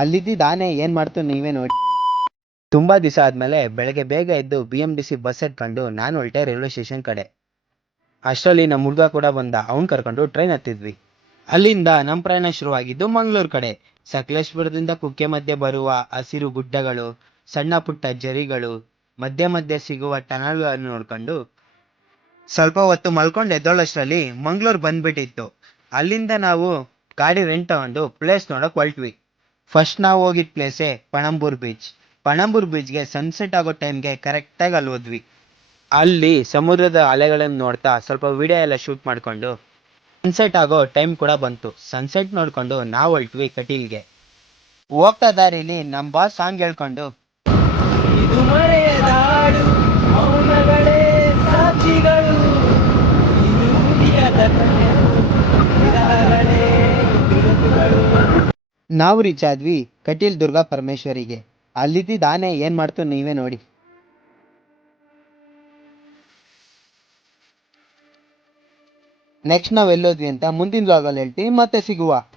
ಅಲ್ಲಿದ್ದಿದ್ದ ಆನೆ ಏನ್ ಮಾಡ್ತು ನೀವೇ ನೋಡಿ. ತುಂಬಾ ದಿವಸ ಆದ್ಮೇಲೆ ಬೆಳಗ್ಗೆ ಬೇಗ ಎದ್ದು BMTC ಬಸ್ ಎತ್ಕೊಂಡು ನಾನು ಹೊರಟೆ ರೈಲ್ವೆ ಸ್ಟೇಷನ್ ಕಡೆ. ಅಷ್ಟರಲ್ಲಿ ನಮ್ಮ ಹುಡುಗ ಕೂಡ ಬಂದ, ಅವ್ನ್ ಕರ್ಕೊಂಡು ಟ್ರೈನ್ ಹತ್ತಿದ್ವಿ. ಅಲ್ಲಿಂದ ನಮ್ಮ ಪ್ರಯಾಣ ಶುರುವಾಗಿದ್ದು ಮಂಗಳೂರು ಕಡೆ. ಸಕಲೇಶ್ಪುರದಿಂದ ಕುಕ್ಕೆ ಮಧ್ಯೆ ಬರುವ ಹಸಿರು ಗುಡ್ಡಗಳು, ಸಣ್ಣ ಪುಟ್ಟ ಜರಿಗಳು, ಮಧ್ಯೆ ಮಧ್ಯೆ ಸಿಗುವ ಟನಲ್ಗಳನ್ನು ನೋಡ್ಕೊಂಡು ಸ್ವಲ್ಪ ಹೊತ್ತು ಮಲ್ಕೊಂಡು ಎದ್ದೋಳಷ್ಟರಲ್ಲಿ ಮಂಗಳೂರು ಬಂದ್ಬಿಟ್ಟಿತ್ತು. ಅಲ್ಲಿಂದ ನಾವು ಗಾಡಿ ರೆಂಟ್ ತಗೊಂಡು ಪ್ಲೇಸ್ ನೋಡಕ್ ಹೊರಟ್ವಿ. ಫಸ್ಟ್ ನಾವು ಹೋಗಿದ್ದ ಪ್ಲೇಸೇ ಪಣಂಬೂರ್ ಬೀಚ್. ಪಣಂಬೂರ್ ಬೀಚ್ಗೆ ಸನ್ಸೆಟ್ ಆಗೋ ಟೈಮ್ಗೆ ಕರೆಕ್ಟಾಗಿ ಅಲ್ಲಿ ಹೋದ್ವಿ. ಅಲ್ಲಿ ಸಮುದ್ರದ ಅಲೆಗಳನ್ನು ನೋಡ್ತಾ ಸ್ವಲ್ಪ ವಿಡಿಯೋ ಎಲ್ಲ ಶೂಟ್ ಮಾಡ್ಕೊಂಡು ಸನ್ಸೆಟ್ ಆಗೋ ಟೈಮ್ ಕೂಡ ಬಂತು. ಸನ್ಸೆಟ್ ನೋಡ್ಕೊಂಡು ನಾವು ಹೊರಟ್ವಿ ಕಟೀಲ್ಗೆ. ಹೋಗ್ತಾ ದಾರಿಲಿ ನಮ್ಮ ಬಾಸ್ ಸಾಂಗ್ ಹೇಳ್ಕೊಂಡು ಇದು ಮಳೆಯ ನಾಡು, ಮೌನಗಳೇ ಸಾಕ್ಷಿಗಳು, ಇದು ಹುಲಿಯದ ಕಣ್ಣು, ನಿರಾಳಗಳೇ ಬಿರುಕುಗಳು. ನಾವು ರೀಚ್ ಆದ್ವಿ ಕಟೀಲ್ ದುರ್ಗಾ ಪರಮೇಶ್ವರಿಗೆ. ಅಲ್ಲಿದ್ದಿದ್ದ ಆನೆ ಏನ್ ಮಾಡ್ತು ನೀವೇ ನೋಡಿ. ನೆಕ್ಸ್ಟ್ ನಾವ್ ಎಲ್ಲೋದ್ವಿ ಅಂತ ಮುಂದಿನ ವ್ಲಾಗಲ್ಲಿ ಹೇಳ್ತೀವಿ. ಮತ್ತೆ ಸಿಗುವ.